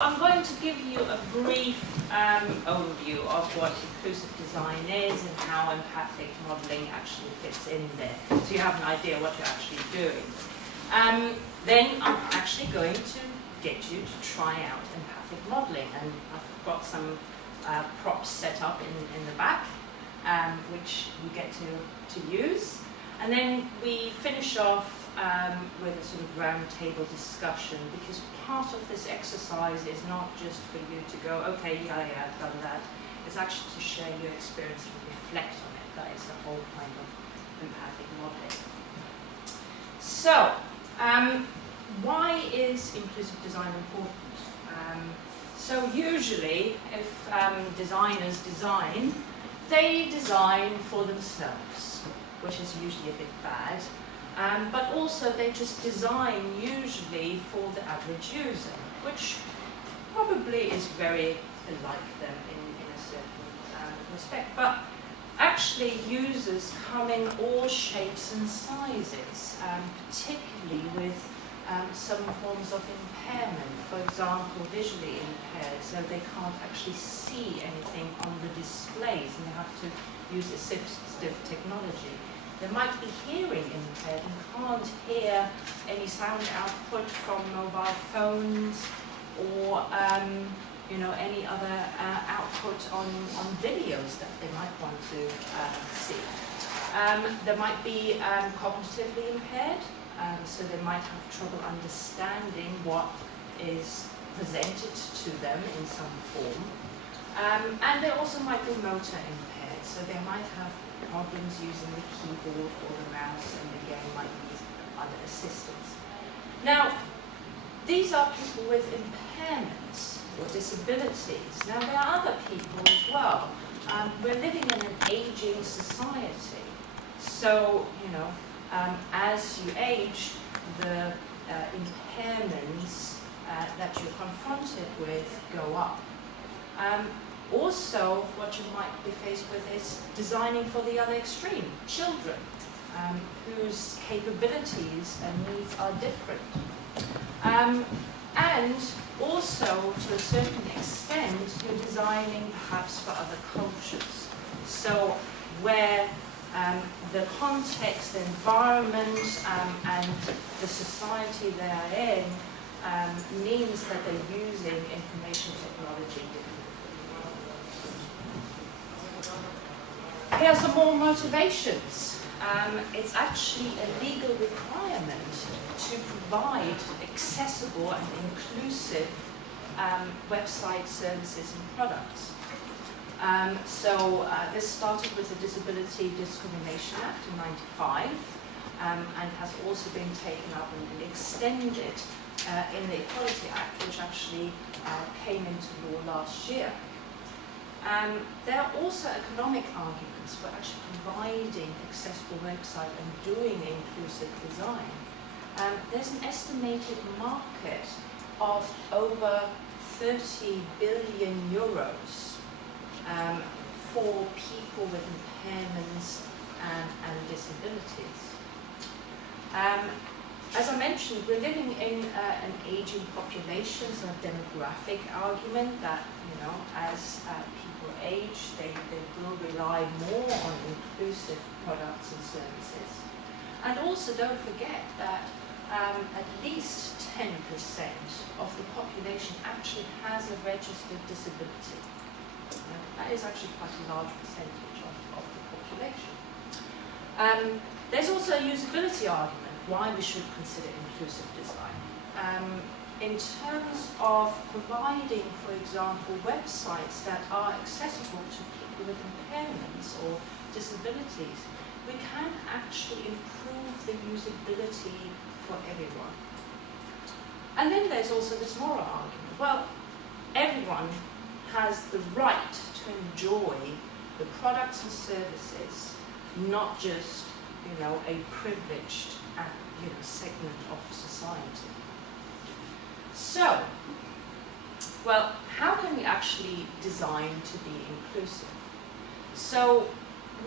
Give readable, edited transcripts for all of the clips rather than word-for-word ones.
I'm going to give you a brief overview of what inclusive design is and how empathic modeling actually fits in there, so you have an idea what you're actually doing. Then I'm actually going to get you to try out empathic modeling, and I've got some props set up in the back, which you get to use. And then we finish off with a sort of round table discussion, because part of this exercise is not just for you to go, okay, yeah, I've done that. It's actually to share your experience and reflect on it. That is the whole point of empathic modeling. So, why is inclusive design important? So usually, if designers design, they design for themselves, which is usually a bit bad. But also they just design usually for the average user, which probably is very like them in a certain respect. But actually users come in all shapes and sizes, particularly with some forms of impairment. For example, visually impaired, so they can't actually see anything on the displays and they have to use assistive technology. They might be hearing impaired and can't hear any sound output from mobile phones or any other output on videos that they might want to see. They might be cognitively impaired, so they might have trouble understanding what is presented to them in some form. And they also might be motor impaired, so they might have problems using the keyboard or the mouse, and again might need other assistance. Now, these are people with impairments or disabilities. Now, there are other people as well. We're living in an aging society, so as you age, the impairments that you're confronted with go up. Also, what you might be faced with is designing for the other extreme, children, whose capabilities and needs are different. And also, to a certain extent, you're designing perhaps for other cultures. So, where the context, the environment, and the society they are in means that they're using information technology differently. Here are some more motivations. It's actually a legal requirement to provide accessible and inclusive website services and products. This started with the Disability Discrimination Act in '95 and has also been taken up and extended in the Equality Act, which actually came into law last year. There are also economic arguments for actually providing accessible website and doing inclusive design. There's an estimated market of over 30 billion euros for people with impairments and disabilities. As I mentioned, we're living in an aging population, so a demographic argument that, as people age, they will rely more on inclusive products and services. And also don't forget that at least 10% of the population actually has a registered disability. That is actually quite a large percentage of the population. There's also a usability argument why we should consider inclusive design. In terms of providing, for example, websites that are accessible to people with impairments or disabilities, we can actually improve the usability for everyone. And then there's also this moral argument. Well, everyone has the right to enjoy the products and services, not just a privileged segment of society. So, well, how can we actually design to be inclusive? So,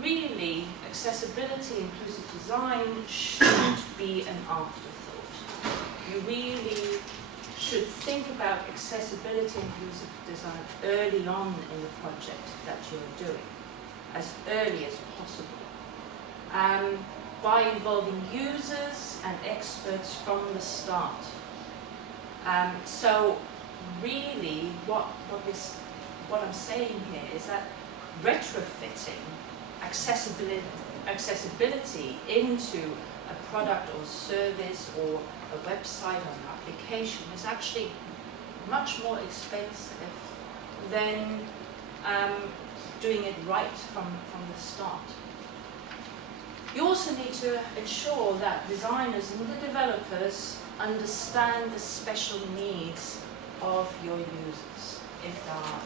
really, accessibility, inclusive design shouldn't be an afterthought. You really should think about accessibility and inclusive design early on in the project that you're doing, as early as possible, by involving users and experts from the start. So really what I'm saying here is that retrofitting accessibility into a product or service or a website or an application is actually much more expensive than doing it right from the start. You also need to ensure that designers and the developers understand the special needs of your users, if there are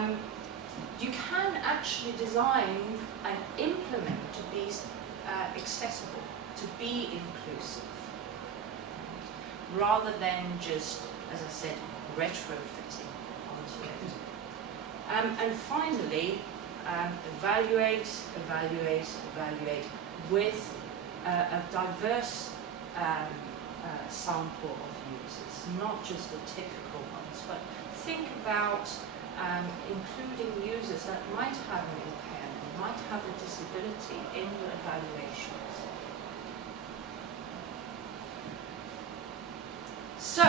any. You can actually design and implement to be accessible, to be inclusive, rather than just, as I said, retrofitting onto it. And finally, evaluate with a diverse sample of users, not just the typical ones, but think about including users that might have an impairment, might have a disability in your evaluations. So,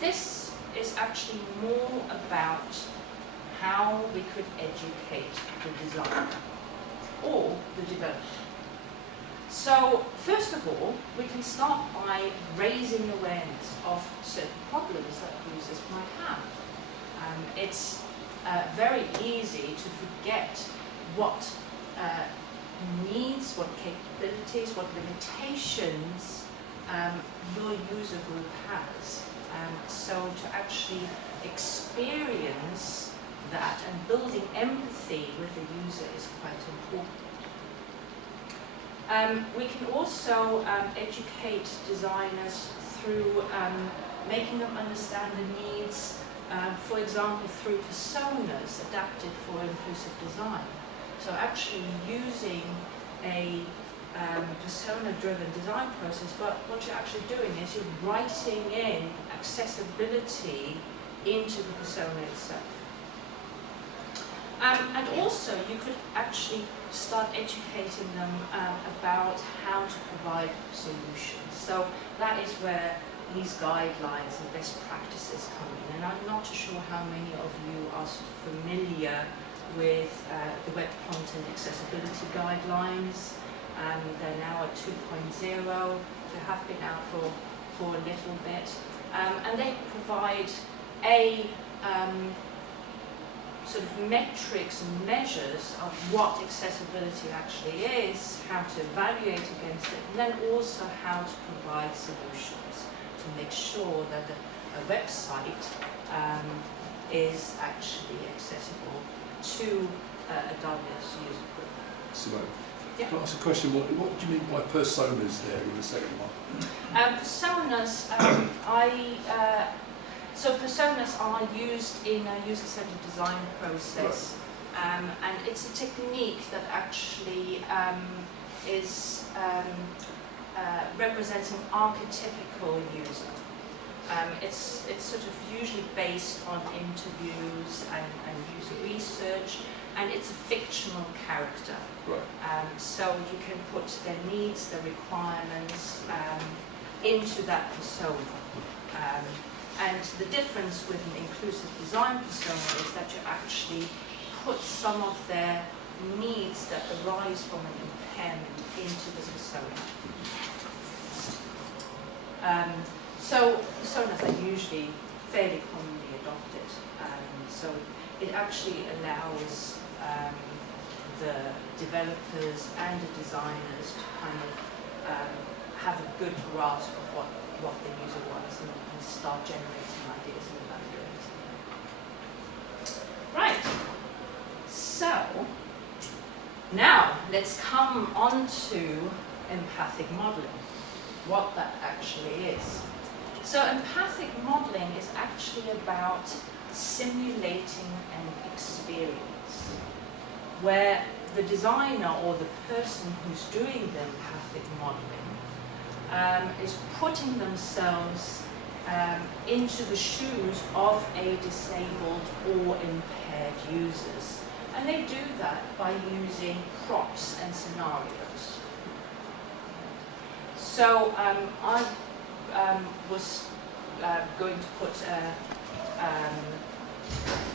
this is actually more about how we could educate the designer or the developer. So, first of all, we can start by raising awareness of certain problems that users might have. It's very easy to forget what needs, what capabilities, what limitations your user group has. So to actually experience that and building empathy with the user is quite important. We can also educate designers through making them understand the needs, for example, through personas adapted for inclusive design. So actually using a persona-driven design process, but what you're actually doing is you're writing in accessibility into the persona itself. And also you could actually start educating them about how to provide solutions. So that is where these guidelines and best practices come in. And I'm not sure how many of you are familiar with the Web Content Accessibility Guidelines. They're now at 2.0. They have been out for a little bit. And they provide sort of metrics and measures of what accessibility actually is, how to evaluate against it, and then also how to provide solutions to make sure that a website is actually accessible to a diverse user group. Simone, yeah. can I ask a question? What do you mean by personas there in the second one? Personas, so personas are used in a user-centered design process, right. And it's a technique that actually represents an archetypical user. It's sort of usually based on interviews and user research, and it's a fictional character. Right. So you can put their needs, their requirements into that persona. And the difference with an inclusive design persona is that you actually put some of their needs that arise from an impairment into the persona. So personas are usually fairly commonly adopted. So it actually allows the developers and the designers to kind of have a good grasp of what the user wants and start generating ideas and evaluating. Right. So now let's come on to empathic modeling, what that actually is. So empathic modeling is actually about simulating an experience where the designer or the person who's doing the empathic modeling is putting themselves into the shoes of a disabled or impaired users. And they do that by using props and scenarios. So I was going to put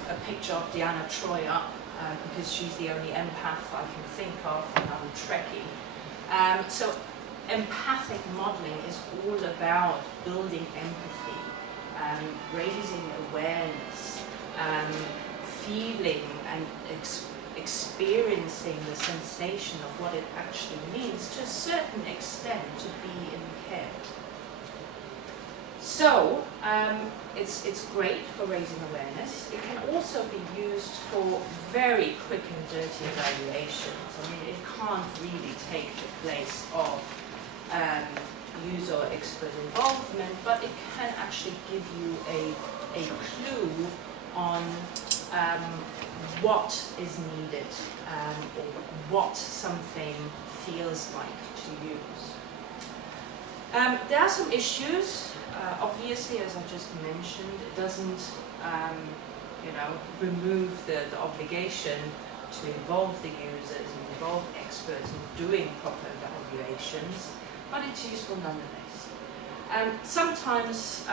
a picture of Deanna Troy up because she's the only empath I can think of, and I'm Trekkie. So empathic modeling is all about building empathy, raising awareness, feeling and experiencing the sensation of what it actually means to a certain extent to be impaired. So it's great for raising awareness. It can also be used for very quick and dirty evaluations. I mean, it can't really take the place of user or expert involvement, but it can actually give you a clue on what is needed or what something feels like to use. There are some issues. Obviously, as I just mentioned, it doesn't remove the obligation to involve the users and involve experts in doing proper evaluations, but it's useful nonetheless. Sometimes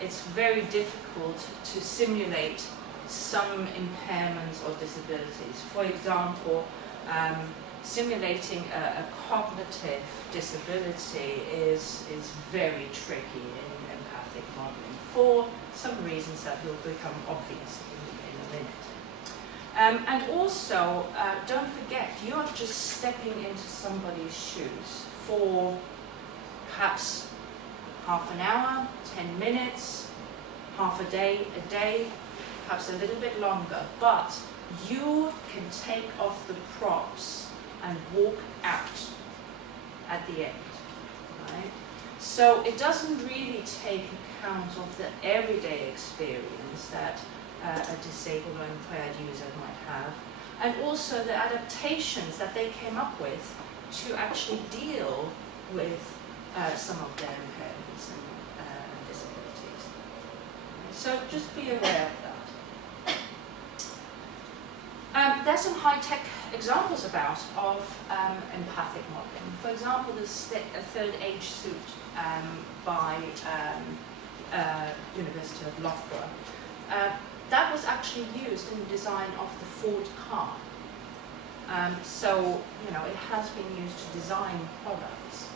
it's very difficult to simulate some impairments or disabilities. For example, simulating a cognitive disability is very tricky in empathic modeling for some reasons that will become obvious in a minute. And also, don't forget, you are just stepping into somebody's shoes for perhaps half an hour, 10 minutes, half a day, perhaps a little bit longer, but you can take off the props and walk out at the end, right? So it doesn't really take account of the everyday experience that a disabled or impaired user might have, and also the adaptations that they came up with to actually deal with some of their impairments and disabilities. So just be aware of that. There's some high-tech examples of empathic modeling. For example, the third age suit by University of Loughborough. That was actually used in the design of the Ford car. So, it has been used to design products.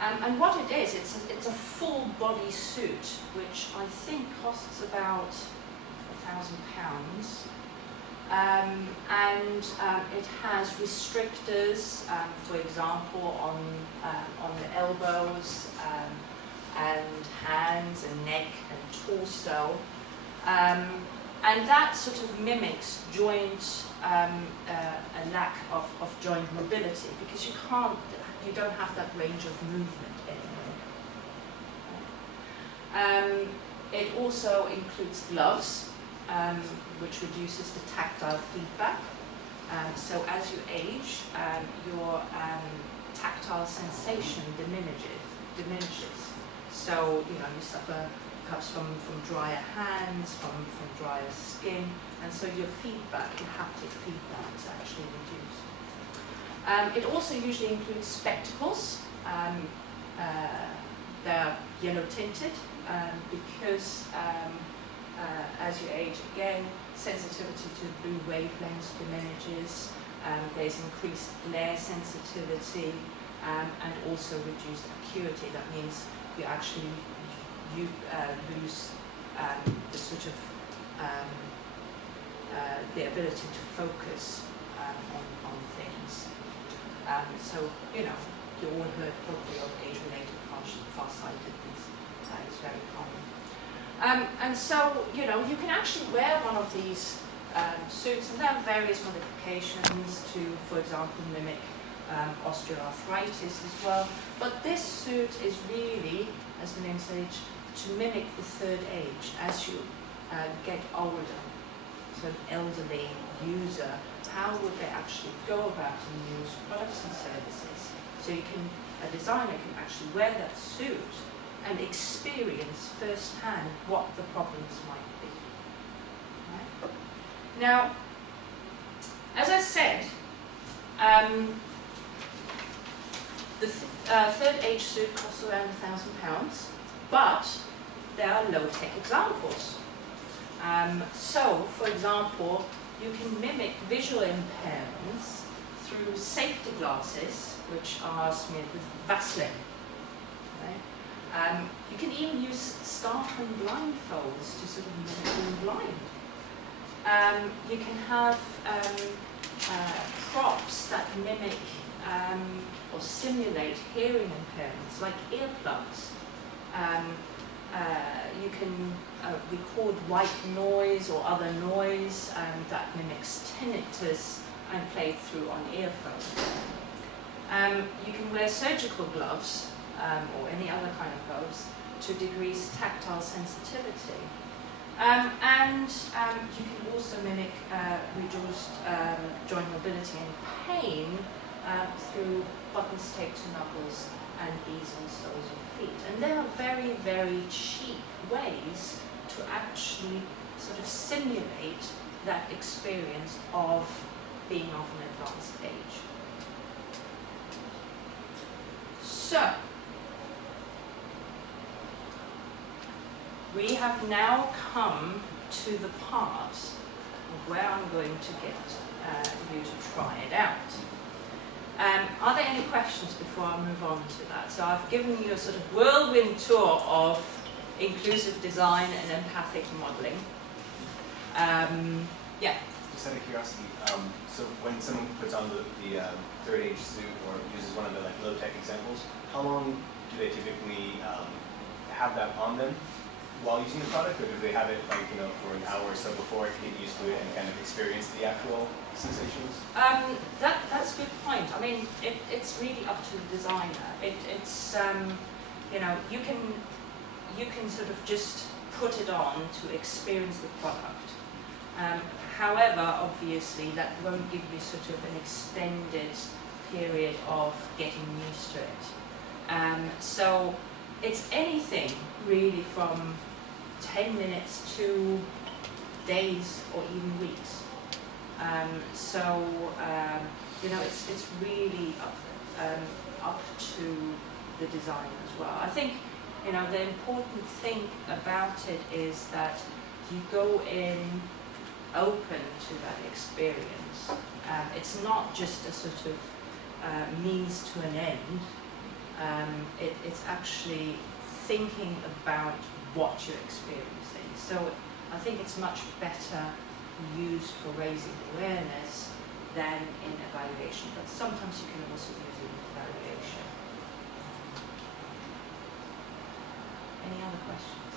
And what it is, it's a full body suit, which I think costs about £1,000. And it has restrictors, for example, on the elbows and hands and neck and torso. And that sort of mimics a lack of joint mobility, because you don't have that range of movement anymore. It also includes gloves, which reduces the tactile feedback. So as you age, your tactile sensation diminishes. So you suffer perhaps from drier hands, from drier skin, and so your haptic feedback is actually reduced. It also usually includes spectacles. They're yellow tinted because as you age again, sensitivity to blue wavelengths diminishes, there's increased glare sensitivity, and also reduced acuity. That means you actually lose the sort of the ability to focus on things. So, you all heard probably of age-related farsightedness. That is very common. And so, you can actually wear one of these suits, and there are various modifications to, for example, mimic osteoarthritis as well. But this suit is really, as the name says, to mimic the third age as you get older. So an elderly user, how would they actually go about and use products and services? So you can a designer can actually wear that suit and experience firsthand what the problems might be. Right? Now, as I said, the third age suit costs around £1,000, but there are low-tech examples. So, for example, you can mimic visual impairments through safety glasses, which are smeared with Vaseline. Right? You can even use scarf and blindfolds to sort of mimic being blind. You can have props that mimic or simulate hearing impairments, like earplugs. You can record white noise or other noise that mimics tinnitus and play it through on earphones. You can wear surgical gloves or any other kind of gloves to decrease tactile sensitivity. And you can also mimic reduced joint mobility and pain through buttons taped to knuckles and ease on soles of feet. And there are very, very cheap ways to actually sort of simulate that experience of being of an advanced age. So, we have now come to the part of where I'm going to get you to try it out. Are there any questions before I move on to that? So I've given you a sort of whirlwind tour of inclusive design and empathic modelling. Yeah? Just out of curiosity, so when someone puts on the third age suit or uses one of the like low-tech examples, how long do they typically have that on them while using the product, or do they have it like, you know, for an hour or so before to get used to it and kind of experience the actual sensations? That's a good point. I mean, it's really up to the designer. It's you know, you can sort of just put it on to experience the product. However, obviously, that won't give you sort of an extended period of getting used to it. So it's anything really from 10 minutes to days or even weeks. You know, it's really up to the designer as well. I think, you know, the important thing about it is that you go in open to that experience. It's not just a sort of means to an end. It's actually thinking about what you're experiencing. So I think it's much better used for raising awareness than in evaluation, but sometimes you can also use it in evaluation. Any other questions?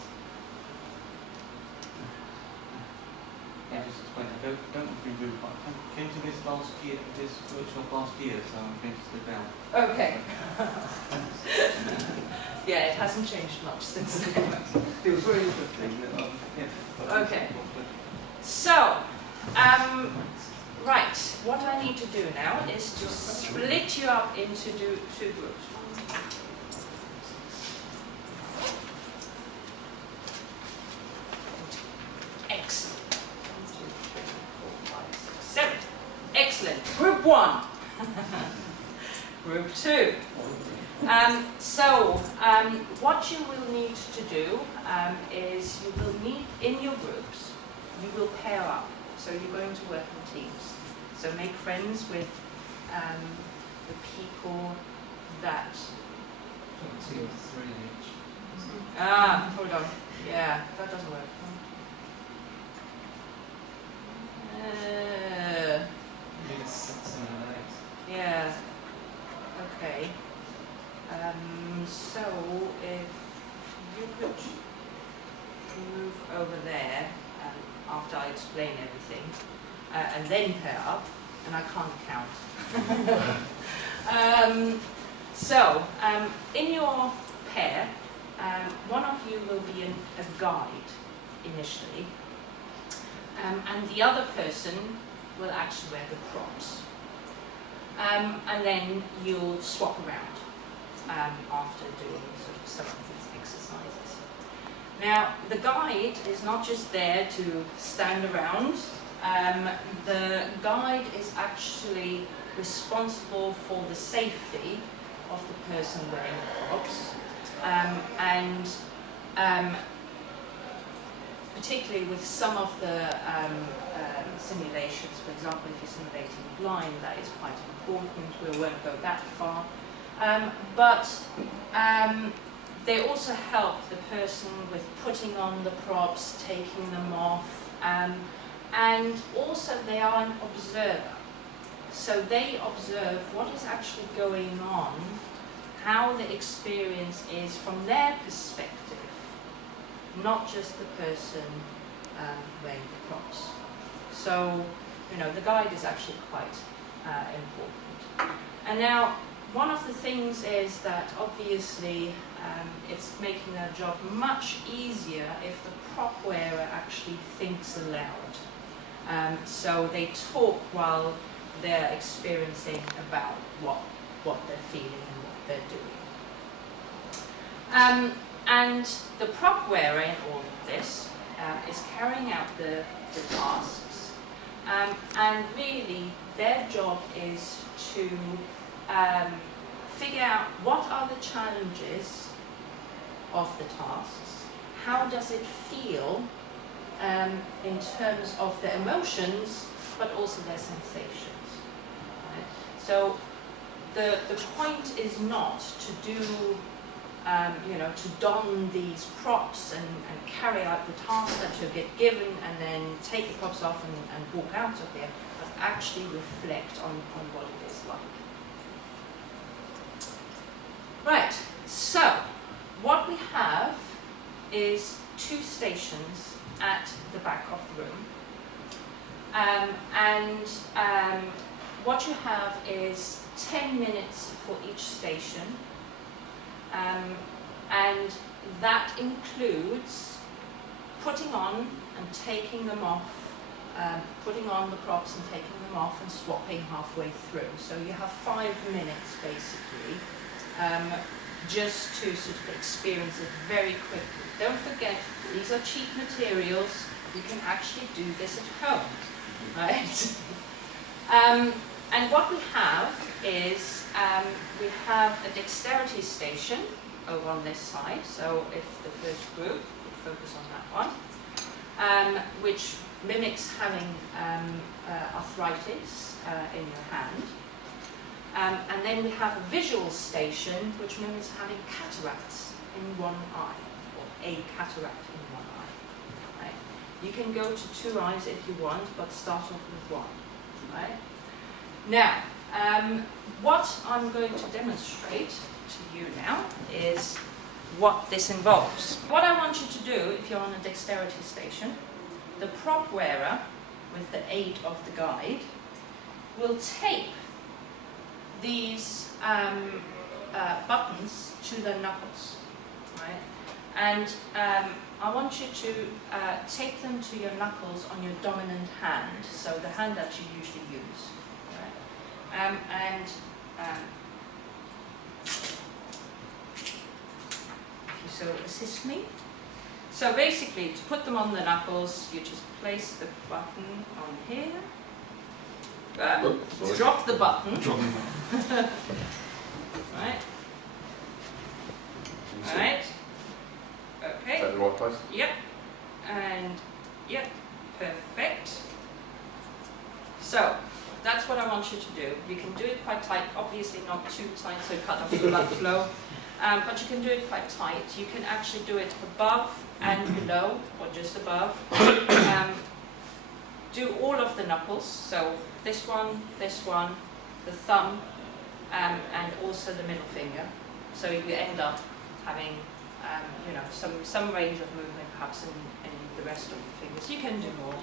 Yeah, just explain. I don't want to be rude, but I came to this workshop last year, so I'm going to slip out. Okay. Yeah, it hasn't changed much since then. It was very interesting. Yeah. Okay. So, right, what I need to do now is to split you up into two groups. Excellent. 1, 2, 3, 4, 5, 6, 7. Excellent. Group 1. Group 2. What you will need to do is you will need, in your groups, you will pair up. So you're going to work in teams. So make friends with the people that... hold on. Yeah, that doesn't work. Yeah. Okay. So if you could move over there after I explain everything, and then pair up, and I can't count. In your pair, one of you will be a guide initially, and the other person will actually wear the props. And then you'll swap around. after doing sort of some of these exercises. Now, the guide is not just there to stand around. The guide is actually responsible for the safety of the person wearing the props, and particularly with some of the simulations, for example, if you're simulating blind, that is quite important. We won't go that far. But they also help the person with putting on the props, taking them off, and also they are an observer. So they observe what is actually going on, how the experience is from their perspective, not just the person wearing the props. So, you know, the guide is actually quite important. And now, one of the things is that obviously it's making their job much easier if the prop wearer actually thinks aloud. So they talk while they're experiencing about what they're feeling and what they're doing. And the prop wearer in all of this is carrying out the tasks, and really their job is to figure out what are the challenges of the tasks, how does it feel in terms of their emotions, but also their sensations. Right? So the point is not to do, to don these props and carry out the task that you get given and then take the props off and walk out of there, but actually reflect on what it is like. Right, so what we have is 2 stations at the back of the room. What you have is 10 minutes for each station, and that includes putting on and taking them off, putting on the props and taking them off and swapping halfway through. So you have 5 minutes basically, just to sort of experience it very quickly. Don't forget, these are cheap materials. You can actually do this at home, right? And what we have is, we have a dexterity station over on this side. So if the first group, we focus on that one, which mimics having arthritis in your hand. And then we have a visual station, which mimics having cataracts in one eye, or a cataract in one eye. Right? You can go to 2 eyes if you want, but start off with 1. Right? Now, what I'm going to demonstrate to you now is what this involves. What I want you to do, if you're on a dexterity station, the prop wearer, with the aid of the guide, will tape these buttons to the knuckles, right? And I want you to tape them to your knuckles on your dominant hand, so the hand that you usually use, right? If you so assist me. So basically, to put them on the knuckles, you just place the button on here. Drop the button. Right. Alright. Okay. Is that the right place? Yep. And yep. Perfect. So that's what I want you to do. You can do it quite tight, obviously not too tight so cut off the blood flow. But you can do it quite tight. You can actually do it above and below, or just above. Do all of the knuckles, so this one, the thumb, and also the middle finger. So you end up having, some range of movement perhaps in the rest of the fingers. You can do more.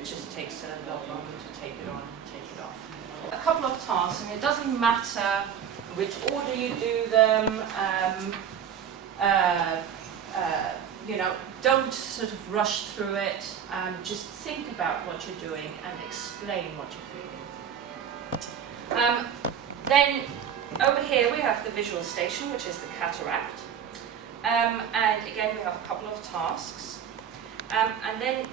It just takes a lot longer to tape it on and take it off. A couple of tasks, and it doesn't matter which order you do them. Don't sort of rush through it. Just think about what you're doing and explain what you're feeling. Then over here we have the visual station, which is the cataract. And again, we have a couple of tasks. And then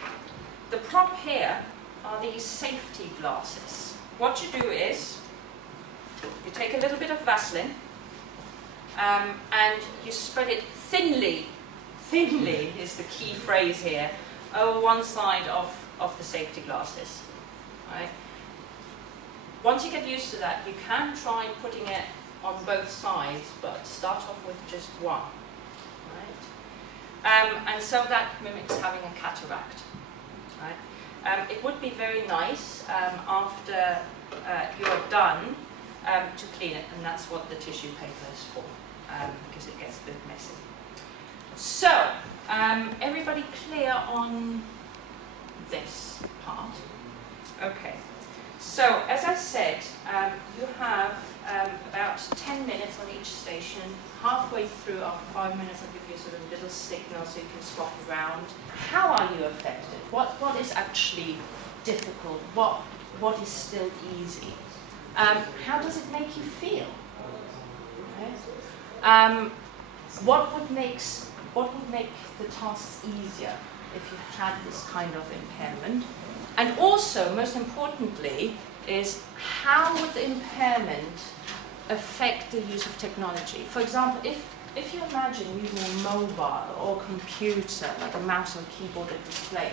the prop here are these safety glasses. What you do is, you take a little bit of Vaseline, and you spread it thinly is the key phrase here, over one side of the safety glasses. Right? Once you get used to that, you can try putting it on both sides, but start off with just one. Right? And so that mimics having a cataract. Right? It would be very nice after you're done to clean it, and that's what the tissue paper is for, because it gets a bit messy. So, everybody clear on this part? Okay. So, as I said, you have about 10 minutes on each station. Halfway through, after 5 minutes, I'll give you sort of a little signal so you can swap around. How are you affected? What is actually difficult? What is still easy? How does it make you feel? Okay. What would make the tasks easier if you had this kind of impairment? And also, most importantly, is how would the impairment affect the use of technology? For example, if you imagine using a mobile or computer, like a mouse or keyboard and display,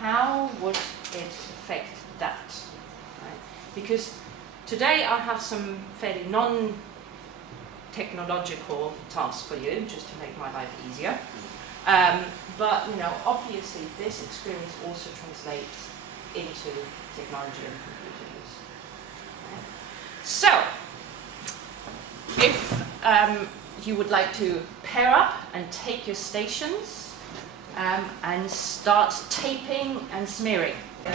how would it affect that? Right? Because today I have some fairly non-technological tasks for you, just to make my life easier. But obviously this experience also translates into technology and computer use. Right? So, if you would like to pair up and take your stations and start taping and smearing. I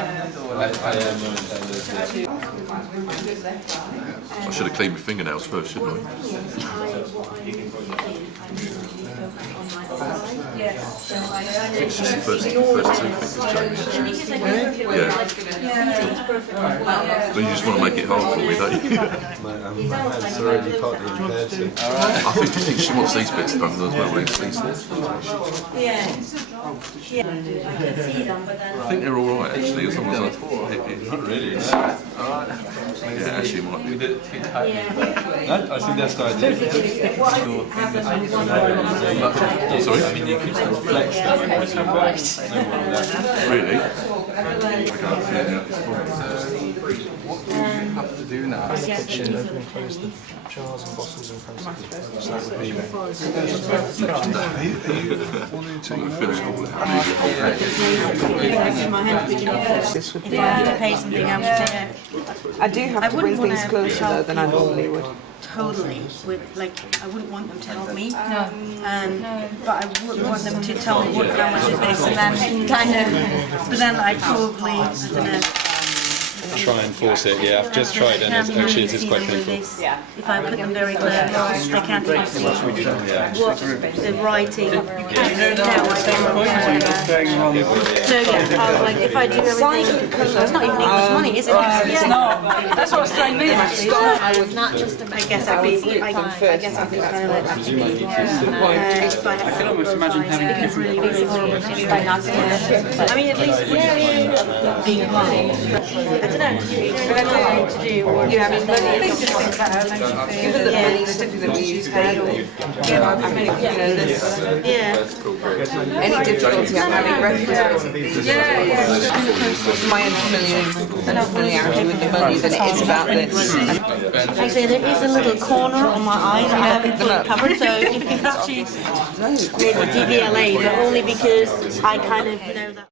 should have cleaned my fingernails first, shouldn't I? Yes. It's just the first two fingers changed. Yeah. So you just want to make it hard for me, don't you? It's already partly impaired. I think she wants these bits done as well. These. Yeah, I can see them, but then... I think they're all right actually, as long as not really. Yeah, actually, it might be. No, I think that's the idea. Sorry? I mean, you can flex them and push them back. Really? What do you have to do now? Kitchen, open and close the jars and bottles and processes. So that would be This would be if I had to pay something out of I do have to bring things closer though than I normally would. totally with I wouldn't want them to help me. No. But I would want them to tell me how much is this and then kind of. But then I'd probably I don't know. Try and force it, yeah. I've just tried and actually it is quite painful. If I put them very close, I can't even see what the writing. So if I do everything, it's not even English money, is it? It's not. That's what I was trying to do. It's not just. I guess I'd be kind of like that to be. I can almost imagine having Because really, really horrible things by not doing it. I mean, at least being blind. I don't know. Is there anything I need to do? Or Yeah, I mean, but I think just given the stuff that we use today, I mean, this, any difficulty I'm having reference my unfamiliarity with pneumonia than it is about this. Actually, there is a little corner on my eye that I haven't fully covered, so if actually maybe DVLA, but only because I kind of know that.